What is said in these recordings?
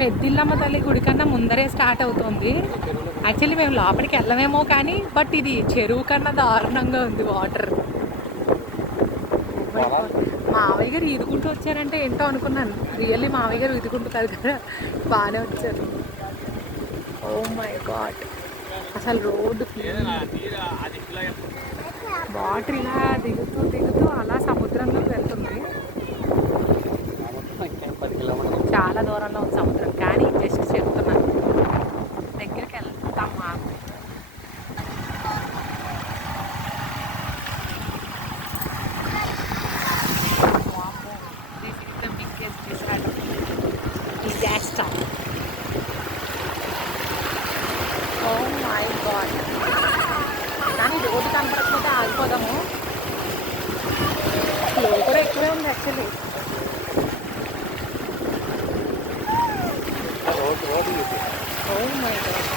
పెద్దిల్లమ్మ తల్లి గుడి కన్నా ముందరే స్టార్ట్ అవుతుంది. యాక్చువల్లీ మేము లోపలికి వెళ్ళమేమో కానీ బట్ ఇది చెరువు కన్నా దారుణంగా ఉంది వాటర్. మావయ్య గారు ఈదుకుంటూ వచ్చారంటే ఏంటో అనుకున్నాను. రియల్లీ మావయ్య గారు ఈదుకుంటూ కాదు కదా, బాగానే వచ్చారు. ఓ మై గాడ్, అసలు రోడ్డు వాటర్ ఇలా దిగుతూ దిగుతూ అలా సముద్రంలోకి వెళ్తుంది. చాలా దూరంలో ఉంది సముద్రం, కానీ జస్ట్ చెప్తున్నాను దగ్గరికి వెళ్తాం మాకు. This is the biggest disaster. Oh my god, కానీ రోడ్డు కనపడకపోతే ఆగిపోదాము. ఫ్లో కూడా ఎక్కువే ఉంది యాక్చువల్లీ. ఓ మై గాడ్,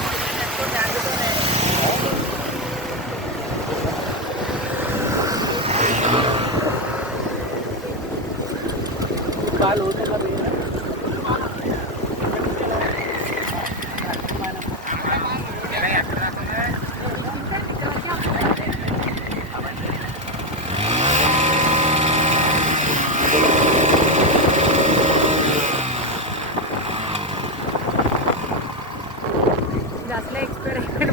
ఇది అసలే ఎక్స్పైర్ అయిపోయిన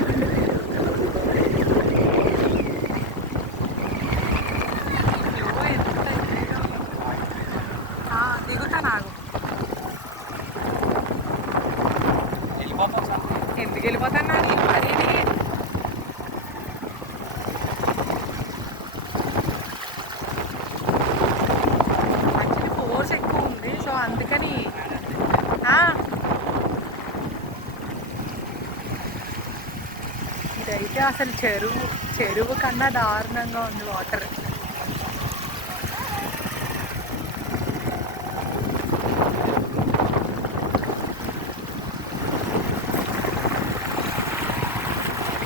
దిగుతా నాకు. ఎందుకు వెళ్ళిపోతాను నాకు అదేంటి. యాక్చువల్లీ ఫోర్స్ ఎక్కువ ఉంది, సో అందుకని ఇదైతే అసలు చెరువు కన్నా దారుణంగా ఉంది వాటర్.